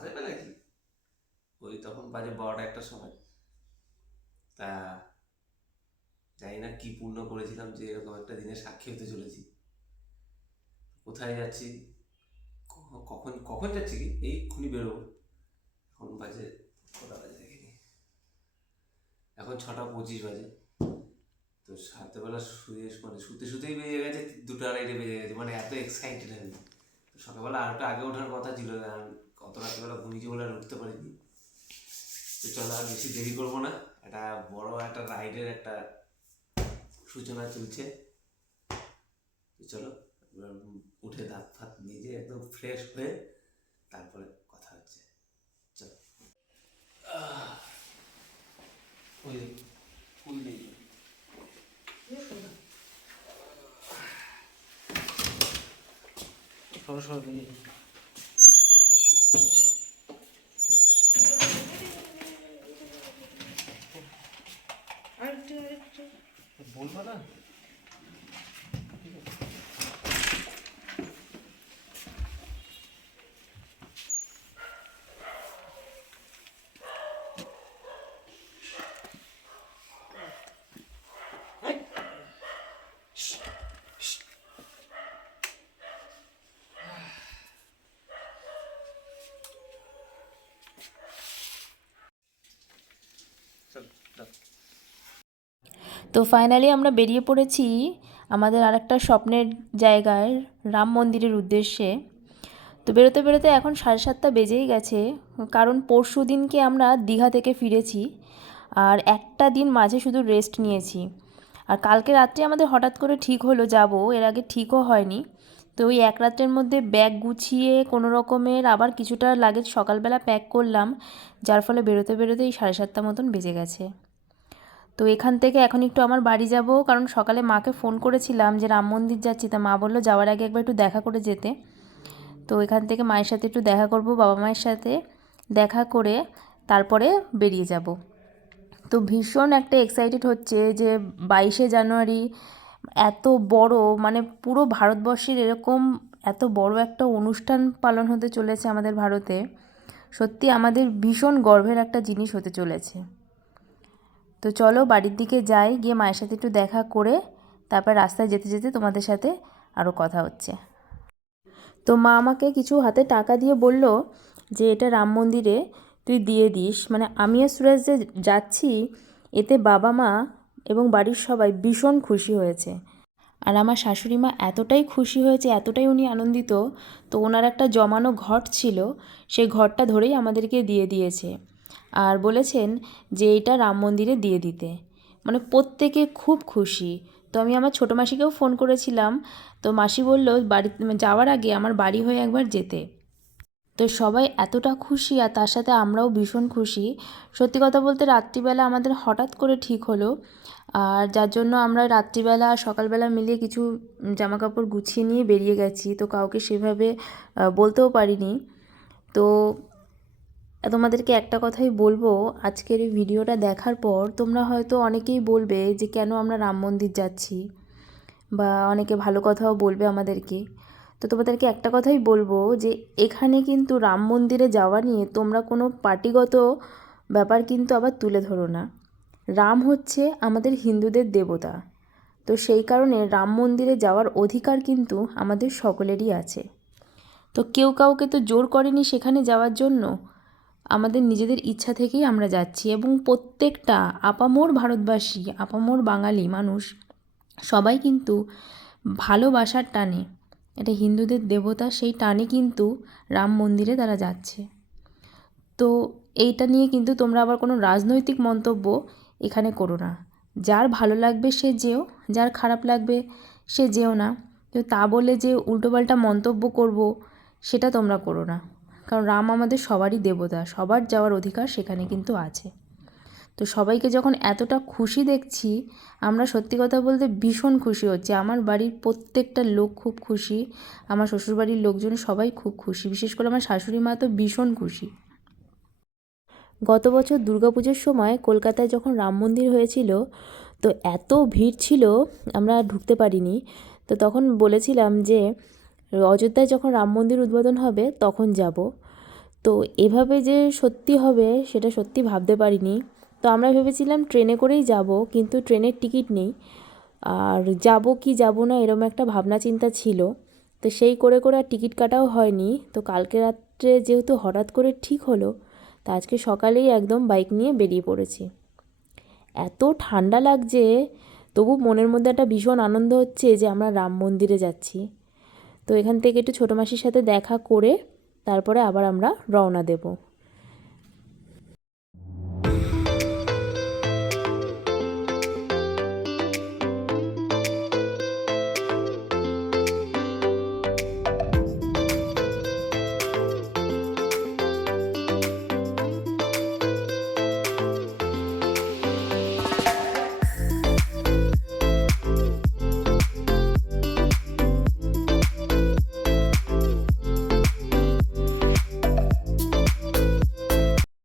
রাতের বেলা কি ওই তখন বাজে 12টা 1টার সময়। তা জানি না কি পুণ্য করেছিলাম যে এরকম একটা দিনের সাক্ষী হতে চলেছি। কোথায় যাচ্ছি, কখন কখন যাচ্ছি কি এইক্ষুনি বেরোবো। এখন বাজে কটা বাজে দেখিনি, এখন 6টা 25 বাজে। তো রাত্রেবেলা শুয়ে মানে শুতে শুতেই বেজে গেছে 2টা 2:30 বেজে গেছে, মানে এত এক্সাইটেড আমি। তো সকালবেলা আর একটু আগে ওঠার কথা ছিল, আর অত রাত্রেবেলা ঘুমিয়েছি বলে আর উঠতে পারিনি। তো চলো আর বেশি দেরি করবো না, একটা বড় একটা রাইডের একটা সূচনা চলছে। তো চলো এবার উঠে দাঁত ফাত নিজে একদম ফ্রেশ হয়ে তারপরে কথা হচ্ছে। চলো। ওই ফুল নেই। সরো সরো দেখি। আরেকটু আরেকটু বলবো না। তো ফাইনালি আমরা বেরিয়ে পড়েছি আমাদের আরেকটা স্বপ্নের জায়গায়, রাম মন্দিরের উদ্দেশ্যে। তো বেরোতে বেরোতে এখন 7:30 বেজেই গেছে, কারণ পরশু দিনকে আমরা দীঘা থেকে ফিরেছি আর একটা দিন মাঝে শুধু রেস্ট নিয়েছি। আর কালকে রাত্রে আমাদের হঠাৎ করে ঠিক হলো যাব, এর আগে ঠিকও হয়নি। তো ওই এক রাত্রের মধ্যে ব্যাগ গুছিয়ে কোনো রকমের আবার কিছুটা লাগেজ সকালবেলা প্যাক করলাম, যার ফলে বেরোতে বেরোতেই 7:30 মতন বেজে গেছে। তো এখান থেকে এখন একটু আমার বাড়ি যাব, কারণ সকালে মাকে ফোন করেছিলাম যে রাম মন্দির যাচ্ছি, তা মা বললো যাওয়ার আগে একবার একটু দেখা করে যেতে। তো এখান থেকে মায়ের সাথে একটু দেখা করব, বাবা মায়ের সাথে দেখা করে তারপরে বেরিয়ে যাব। তো ভীষণ একটা এক্সাইটেড হচ্ছে যে 22শে জানুয়ারি এত বড়, মানে পুরো ভারতবর্ষের এরকম এত বড় একটা অনুষ্ঠান পালন হতে চলেছে আমাদের ভারতে। সত্যি আমাদের ভীষণ গর্বের একটা জিনিস হতে চলেছে। তো চলো বাড়ির দিকে যাই, গিয়ে মায়ের সাথে একটু দেখা করে তারপর রাস্তায় যেতে যেতে তোমাদের সাথে আরও কথা হচ্ছে। তো মা আমাকে কিছু হাতে টাকা দিয়ে বলল যে এটা রাম মন্দিরে তুই দিয়ে দিস, মানে আমি আর সুরেশ যে যাচ্ছি এতে বাবা মা এবং বাড়ির সবাই ভীষণ খুশি হয়েছে। আর আমার শাশুড়ি মা এতটাই খুশি হয়েছে, এতটাই উনি আনন্দিত, তো ওনার একটা জমানো ঘট ছিল, সেই ঘরটা ধরেই আমাদেরকে দিয়ে দিয়েছে। আর বলেছেন যে এটা রাম মন্দিরে দিয়ে দিতে, মানে প্রত্যেকে খুব খুশি। তো আমি আমার ছোটো মাসিকেও ফোন করেছিলাম, তো মাসি বলল বাড়ি যাওয়ার আগে আমার বাড়ি হয়ে একবার যেতে। তো সবাই এতটা খুশি আর তার সাথে আমরাও ভীষণ খুশি। সত্যি কথা বলতে রাত্রিবেলা আমাদের হঠাৎ করে ঠিক হলো, আর যার জন্য আমরা রাত্রিবেলা আর সকালবেলা মিলিয়ে কিছু জামাকাপড় গুছিয়ে নিয়ে বেরিয়ে গেছি। তো কাউকে সেভাবে বলতেও পারিনি। তো তোমাদেরকে একটা কথাই বলবো, আজকের এই ভিডিওটা দেখার পর তোমরা হয়তো অনেকেই বলবে যে কেন আমরা রাম মন্দির যাচ্ছি, বা অনেকে ভালো কথাও বলবে আমাদেরকে। তো তোমাদেরকে একটা কথাই বলবো যে এখানে কিন্তু রাম মন্দিরে যাওয়া নিয়ে তোমরা কোনো পার্টিগত ব্যাপার কিন্তু আবার তুলে ধরো না। রাম হচ্ছে আমাদের হিন্দুদের দেবতা, তো সেই কারণে রাম মন্দিরে যাওয়ার অধিকার কিন্তু আমাদের সকলেরই আছে। তো কেউ কাউকে তো জোর করেনি সেখানে যাওয়ার জন্য, আমাদের নিজেদের ইচ্ছা থেকেই আমরা যাচ্ছি। এবং প্রত্যেকটা আপামর ভারতবাসী, আপামর বাঙালি মানুষ সবাই কিন্তু ভালোবাসার টানে, এটা হিন্দুদের দেবতা, সেই টানে কিন্তু রাম মন্দিরে তারা যাচ্ছে। তো এইটা নিয়ে কিন্তু তোমরা আবার কোনো রাজনৈতিক মন্তব্য এখানে করো না। যার ভালো লাগবে সে যেও, যার খারাপ লাগবে সে যেও না। তো তা বলে যে উল্টোপাল্টা মন্তব্য করব সেটা তোমরা করো না, কারণ রাম আমাদের সবারই দেবতা, সবার যাওয়ার অধিকার সেখানে কিন্তু আছে। তো সবাইকে যখন এতটা খুশি দেখছি, আমরা সত্যি কথা বলতে ভীষণ খুশি হচ্ছে। আমার বাড়ির প্রত্যেকটা লোক খুব খুশি, আমার শ্বশুরবাড়ির লোকজন সবাই খুব খুশি, বিশেষ করে আমার শাশুড়ি মা তো ভীষণ খুশি। গত বছর দুর্গাপুজোর সময় কলকাতায় যখন রাম মন্দির হয়েছিল, তো এত ভিড় ছিল আমরা ঢুকতে পারিনি। তো তখন বলেছিলাম যে অযোধ্যায় যখন রাম মন্দির উদ্বোধন হবে তখন যাব। তো এভাবে যে সত্যি হবে সেটা সত্যি ভাবতে পারিনি। তো আমরা ভেবেছিলাম ট্রেনে করেই যাব, কিন্তু ট্রেনের টিকিট নেই। আর যাব কি যাব না এরম একটা ভাবনা চিন্তা ছিল। তো সেই করে করে আর টিকিট কাটাও হয়নি। তো কালকে রাত্রে যেহেতু হঠাৎ করে ঠিক হলো, তো আজকে সকালেই একদম বাইক নিয়ে বেরিয়ে পড়েছি। এত ঠান্ডা লাগছে, তবু মনের মধ্যে একটা ভীষণ আনন্দ হচ্ছে যে আমরা রাম মন্দিরে যাচ্ছি। তো এখান থেকে একটু ছোটো মাসির সাথে দেখা করে তারপরে আবার আমরা রওনা দেব।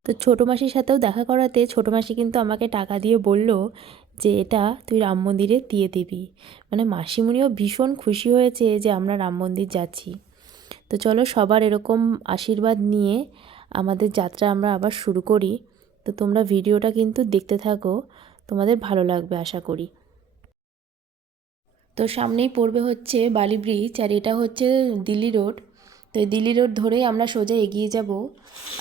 তো ছোটো মাসির সাথেও দেখা করাতে ছোটো মাসি কিন্তু আমাকে টাকা দিয়ে বলল যে এটা তুই রাম মন্দিরে দিয়ে দিবি। মানে মাসিমণিও ভীষণ খুশি হয়েছে যে আমরা রাম মন্দির যাচ্ছি। তো চলো সবার এরকম আশীর্বাদ নিয়ে আমাদের যাত্রা আমরা আবার শুরু করি। তো তোমরা ভিডিওটা কিন্তু দেখতে থাকো, তোমাদের ভালো লাগবে আশা করি। তো সামনেই পড়বে হচ্ছে বালি ব্রিজ, আর এটা হচ্ছে দিল্লি রোড। তো এই দিল্লি রোড ধরেই আমরা সোজা এগিয়ে যাব,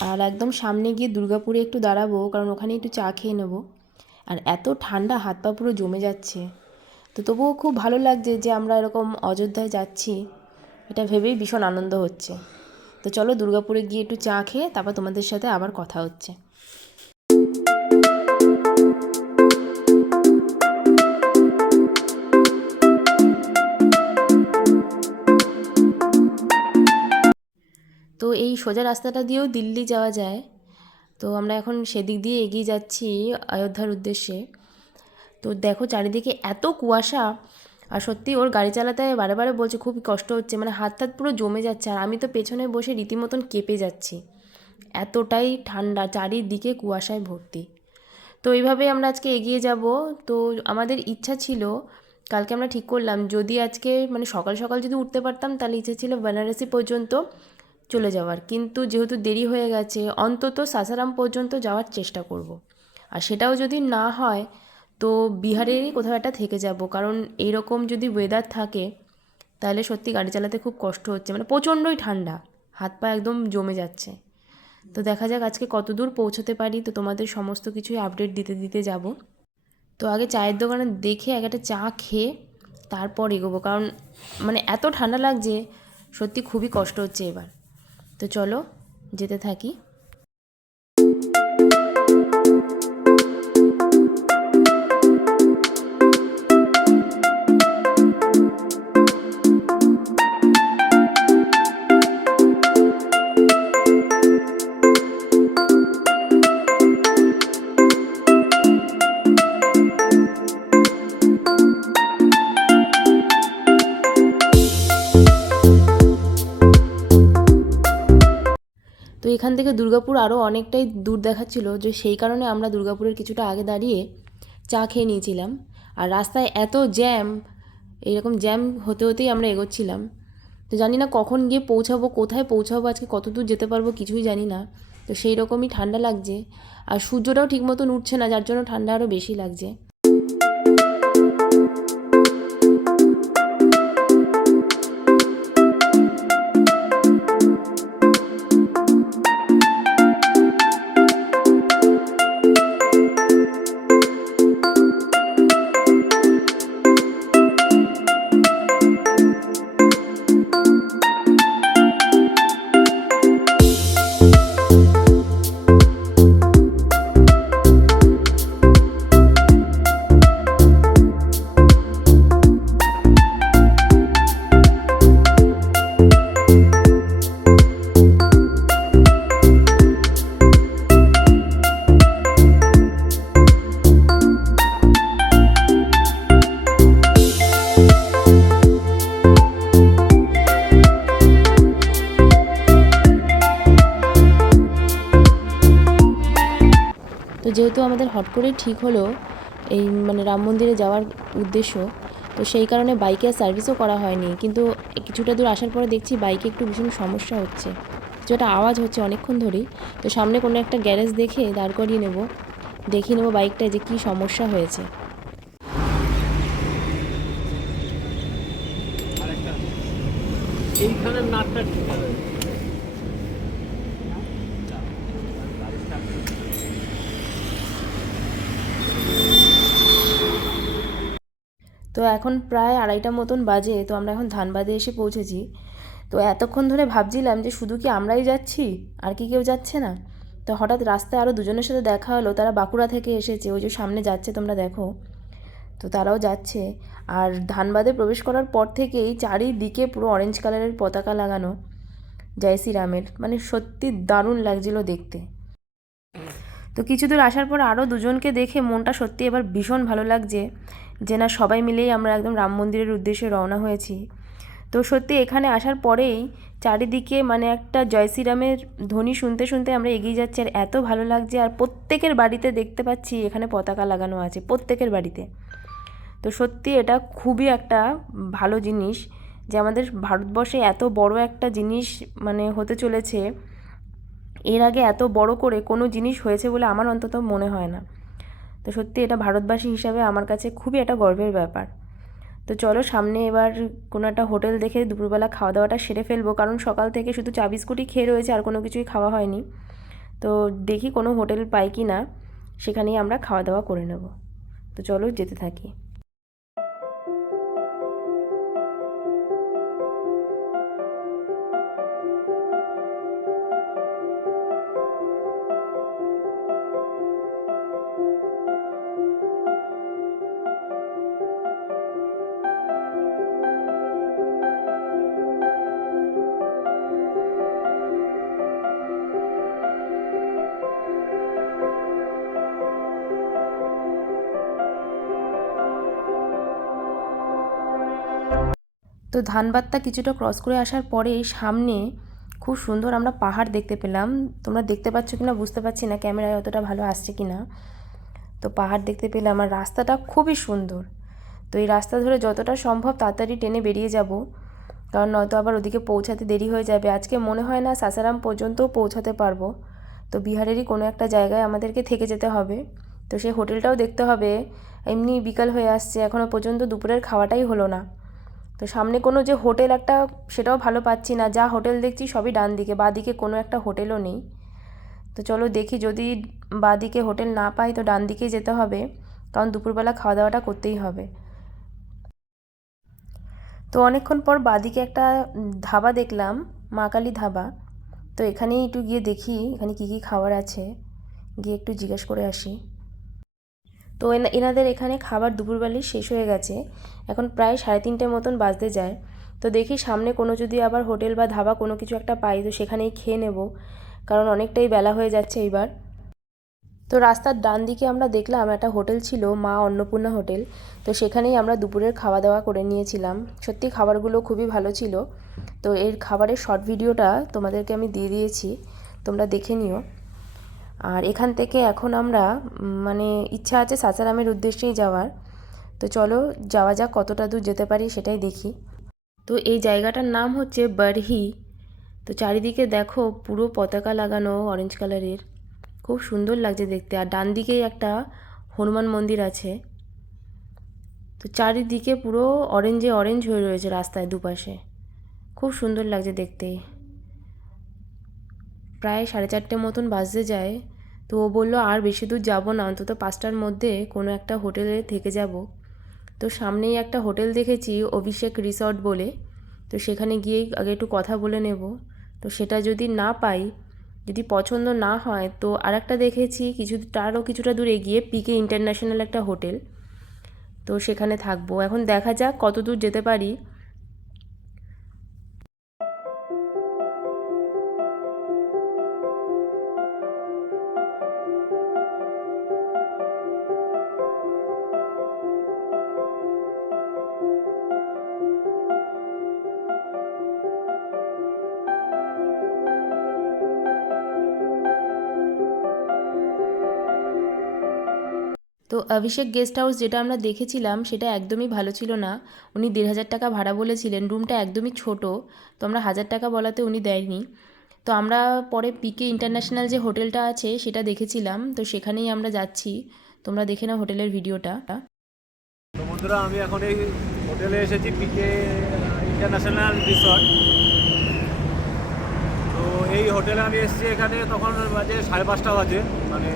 আর একদম সামনে গিয়ে দুর্গাপুরে একটু দাঁড়াবো, কারণ ওখানে একটু চা খেয়ে নেবো। আর এত ঠান্ডা, হাত পা পুরো জমে যাচ্ছে। তো তবুও খুব ভালো লাগছে যে আমরা এরকম অযোধ্যায় যাচ্ছি, এটা ভেবেই ভীষণ আনন্দ হচ্ছে। তো চলো দুর্গাপুরে গিয়ে একটু চা খেয়ে তারপর তোমাদের সাথে আবার কথা হচ্ছে। তো এই সোজা রাস্তাটা দিয়েও দিল্লি যাওয়া যায়। তো আমরা এখন সেদিক দিয়ে এগিয়ে যাচ্ছি অযোধ্যার উদ্দেশ্যে। তো দেখো চারিদিকে এত কুয়াশা, আর সত্যি ওর গাড়ি চালাতে বারে বারে বলছে খুব কষ্ট হচ্ছে, মানে হাত হাত পুরো জমে যাচ্ছে, আর আমি তো পেছনে বসে রীতিমতন কেঁপে যাচ্ছি। এতটাই ঠান্ডা, চারিদিকে কুয়াশায় ভর্তি। তো এইভাবে আমরা আজকে এগিয়ে যাব। তো আমাদের ইচ্ছা ছিল, কালকে আমরা ঠিক করলাম যদি আজকে মানে সকাল সকাল যদি উঠতে পারতাম তাহলে ইচ্ছা ছিল বেনারসি পর্যন্ত চলে যাওয়ার, কিন্তু যেহেতু দেরি হয়ে গেছে অন্তত সাসারাম পর্যন্ত যাওয়ার চেষ্টা করব। আর সেটাও যদি না হয় তো বিহারেরই কোথাও একটা থেকে যাব, কারণ এইরকম যদি ওয়েদার থাকে তাহলে সত্যি গাড়ি চালাতে খুব কষ্ট হচ্ছে, মানে প্রচণ্ডই ঠান্ডা, হাত পা একদম জমে যাচ্ছে। তো দেখা যাক আজকে কত দূর পৌঁছতে পারি, তো তোমাদের সমস্ত কিছুই আপডেট দিতে দিতে যাব। তো আগে চায়ের দোকানে দেখে একটা চা খেয়ে তারপর এগোবো, কারণ মানে এত ঠান্ডা লাগছে, সত্যি খুবই কষ্ট হচ্ছে এবার। তো চলো যেতে থাকি। তো এখান থেকে দুর্গাপুর আরও অনেকটাই দূর দেখাচ্ছিল, যে সেই কারণে আমরা দুর্গাপুরের কিছুটা আগে দাঁড়িয়ে চা খেয়ে নিয়েছিলাম। আর রাস্তায় এত জ্যাম, এইরকম জ্যাম হতে হতেই আমরা এগোচ্ছিলাম। তো জানি না কখন গিয়ে পৌঁছাবো, কোথায় পৌঁছাবো, আজকে কত দূর যেতে পারবো কিছুই জানি না। তো সেই রকমই ঠান্ডা লাগছে, আর সূর্যটাও ঠিক মতন উঠছে না, যার জন্য ঠান্ডা আরও বেশি লাগছে। তো যেহেতু আমাদের হট করেই ঠিক হলো এই মানে রাম মন্দিরে যাওয়ার উদ্দেশ্য, তো সেই কারণে বাইকে আর সার্ভিসও করা হয়নি, কিন্তু কিছুটা দূর আসার পরে দেখছি বাইকে একটু ভীষণ সমস্যা হচ্ছে। কিছু একটা আওয়াজ হচ্ছে অনেকক্ষণ ধরেই। তো সামনে কোনো একটা গ্যারেজ দেখে দাঁড় করিয়ে নেব, দেখিয়ে নেবো বাইকটায় যে কী সমস্যা হয়েছে। এইখানে নাটটা ঠিক আছে। তো এখন প্রায় 2:30 মতন বাজে। তো আমরা এখন ধানবাদে এসে পৌঁছেছি। তো এতক্ষণ ধরে ভাবছিলাম যে শুধু কি আমরাই যাচ্ছি, আর কি কেউ যাচ্ছে না। তো হঠাৎ রাস্তায় আরও দুজনের সাথে দেখা হলো, তারা বাঁকুড়া থেকে এসেছে, ওই যে সামনে যাচ্ছে তোমরা দেখো। তো তারাও যাচ্ছে। আর ধানবাদে প্রবেশ করার পর থেকেই চারিদিকে পুরো অরেঞ্জ কালারের পতাকা লাগানো জয় শ্রীরামের, মানে সত্যি দারুণ লাগছিল দেখতে। তো কিছু দূর আসার পর আরও দুজনকে দেখে মনটা সত্যি এবার ভীষণ ভালো লাগছে, যে না সবাই মিলেই আমরা একদম রাম মন্দিরের উদ্দেশ্যে রওনা হয়েছি। তো সত্যি এখানে আসার পরেই চারিদিকে মানে একটা জয় শ্রীরামের ধ্বনি শুনতে শুনতে আমরা এগিয়ে যাচ্ছি, আর এত ভালো লাগছে। আর প্রত্যেকের বাড়িতে দেখতে পাচ্ছি এখানে পতাকা লাগানো আছে, প্রত্যেকের বাড়িতে। তো সত্যি এটা খুবই একটা ভালো জিনিস যে আমাদের ভারতবর্ষে এত বড় একটা জিনিস মানে হতে চলেছে। এর আগে এত বড় করে কোনো জিনিস হয়েছে বলে আমার অন্তত মনে হয় না। তো সত্যি এটা ভারতবাসী হিসাবে আমার কাছে খুবই একটা গর্বের ব্যাপার। তো চলো সামনে এবার কোনো একটা হোটেল দেখে দুপুরবেলা খাওয়া দাওয়াটা সেরে ফেলবো, কারণ সকাল থেকে শুধু চা বিস্কুটই খেয়ে রয়েছে, আর কোনো কিছুই খাওয়া হয়নি। তো দেখি কোনো হোটেল পাই কি না, সেখানেই আমরা খাওয়া দাওয়া করে নেব। তো চলো যেতে থাকি। তো ধানবাদটা কিছুটা ক্রস করে আসার পরেই সামনে খুব সুন্দর আমরা পাহাড় দেখতে পেলাম। তোমরা দেখতে পাচ্ছ কি না বুঝতে পারছি না, ক্যামেরায় অতটা ভালো আসছে কি না। তো পাহাড় দেখতে পেলাম, আর রাস্তাটা খুবই সুন্দর। তো এই রাস্তা ধরে যতটা সম্ভব তাড়াতাড়ি ট্রেনে বেরিয়ে যাব, কারণ নয়তো আবার ওদিকে পৌঁছাতে দেরি হয়ে যাবে। আজকে মনে হয় না সাসারাম পর্যন্তও পৌঁছাতে পারবো। তো বিহারেরই কোনো একটা জায়গায় আমাদেরকে থেকে যেতে হবে। তো সেই হোটেলটাও দেখতে হবে। এমনি বিকাল হয়ে আসছে, এখনও পর্যন্ত দুপুরের খাওয়াটাই হলো না। তো সামনে কোনো যে হোটেল একটা, সেটাও ভালো পাচ্ছি না। যা হোটেল দেখছি সবই ডান দিকে, বাঁ দিকে কোনো একটা হোটেলও নেই। তো চলো দেখি, যদি বাঁ দিকে হোটেল না পাই তো ডান দিকেই যেতে হবে, কারণ দুপুরবেলা খাওয়া দাওয়াটা করতেই হবে। তো অনেকক্ষণ পর বাঁদিকে একটা ধাবা দেখলাম, মা কালী ধাবা। তো এখানেই একটু গিয়ে দেখি এখানে কী কী খাবার আছে, গিয়ে একটু জিজ্ঞেস করে আসি। তো এনাদের এখানে খাবার দুপুরবেলায় শেষ হয়ে গেছে, এখন প্রায় 3:30 মতন বাজতে যায়। তো দেখি সামনে কোনো যদি আবার হোটেল বা ধাবা কোনো কিছু একটা পাই তো সেখানেই খেয়ে নেব, কারণ অনেকটাই বেলা হয়ে যাচ্ছে এইবার। তো রাস্তার ডান দিকে আমরা দেখলাম একটা হোটেল ছিল, মা অন্নপূর্ণা হোটেল। তো সেখানেই আমরা দুপুরের খাওয়া দাওয়া করে নিয়েছিলাম। সত্যি খাবারগুলো খুবই ভালো ছিল। তো এর খাবারের শর্ট ভিডিওটা তোমাদেরকে আমি দিয়ে দিয়েছি, তোমরা দেখে নিও। আর এখান থেকে এখন আমরা মানে ইচ্ছা আছে সাসারামের উদ্দেশ্যেই যাওয়ার। তো চলো যাওয়া যাক, কতটা দূর যেতে পারি সেটাই দেখি। তো এই জায়গাটার নাম হচ্ছে বারহি। তো চারিদিকে দেখো পুরো পতাকা লাগানো অরেঞ্জ কালারের, খুব সুন্দর লাগছে দেখতে। আর ডান দিকেই একটা হনুমান মন্দির আছে। তো চারিদিকে পুরো অরেঞ্জে অরেঞ্জ হয়ে রয়েছে রাস্তায় দুপাশে, খুব সুন্দর লাগছে দেখতে। প্রায় 4:30 মতন বাজতে যায়। তো ও বললো আর বেশি দূর যাবো না, অন্তত 5টার মধ্যে কোনো একটা হোটেলে থেকে যাব। তো সামনেই একটা হোটেল দেখেছি অভিষেক রিসর্ট বলে। তো সেখানে গিয়েই আগে একটু কথা বলে নেব। তো সেটা যদি না পাই, যদি পছন্দ না হয়, তো আরেকটা দেখেছি তারও কিছুটা দূরে এগিয়ে পিকে ইন্টারন্যাশনাল একটা হোটেল। তো সেখানে থাকবো। এখন দেখা যাক কত দূর যেতে পারি। তো অভিষেক গেস্ট হাউস যেটা আমরা দেখেছিলাম সেটা একদমই ভালো ছিল না। উনি 1,500 টাকা ভাড়া বলেছিলেন, রুমটা একদমই ছোট। তো আমরা 1,000 টাকা বলাতে উনি দেয়নি। তো আমরা পরে পিকে ইন্টারন্যাশনাল যে হোটেলটা আছে সেটা দেখেছিলাম, তো সেখানেই আমরা যাচ্ছি। তোমরা দেখে নাও হোটেলের ভিডিওটা। তো বন্ধুরা, আমি এখন এই হোটেলে এসেছি, পিকে ইন্টারন্যাশনাল রিসর্ট। তো এই হোটেলে আমি এসেছি, এখানে তখন বাজে 5:30 বাজে। মানে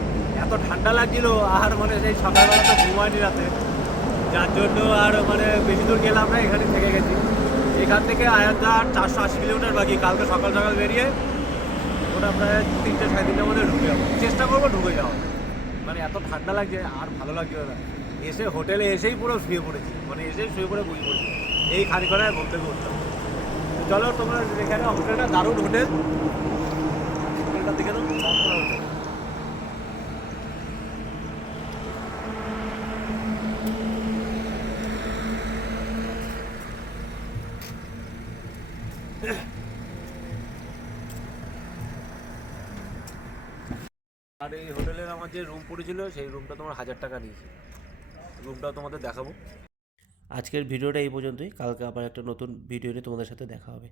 এত ঠান্ডা লাগছিল, আর মানে সেই সকালবেলা তো ঘুমায়নি রাতে, যার জন্য আর মানে বেশি দূর গেলাম না, এখানে থেকে গেছি। এখান থেকে আয়ারদা 480 কিলোমিটার বাকি। কালকে সকাল সকাল বেরিয়ে ওটা প্রায় 3-3:30টার মধ্যে ঢুকে যাবো, চেষ্টা করবো ঢুকে যাওয়া। মানে এত ঠান্ডা লাগছে, আর ভালো লাগছিল না। এসে হোটেলে এসেই পুরো শুয়ে পড়েছি, মানে এসেই শুয়ে পড়ে বই পড়েছি, এই খানিকক্ষণে ঘুম থেকে উঠলাম। চলো তোমরা এখানে, হোটেলটা দারুণ হোটেল, হোটেলটা দেখে দাও, হোটেল। আর এই হোটেলের আমার যে রুম পড়েছিল, সেই রুমটা তোমার 1000 টাকা নিয়েছে। রুমটাও তোমাদের দেখাবো। আজকের ভিডিওটা এই পর্যন্তই। কালকে আবার একটা নতুন ভিডিও নিয়ে তোমাদের সাথে দেখা হবে।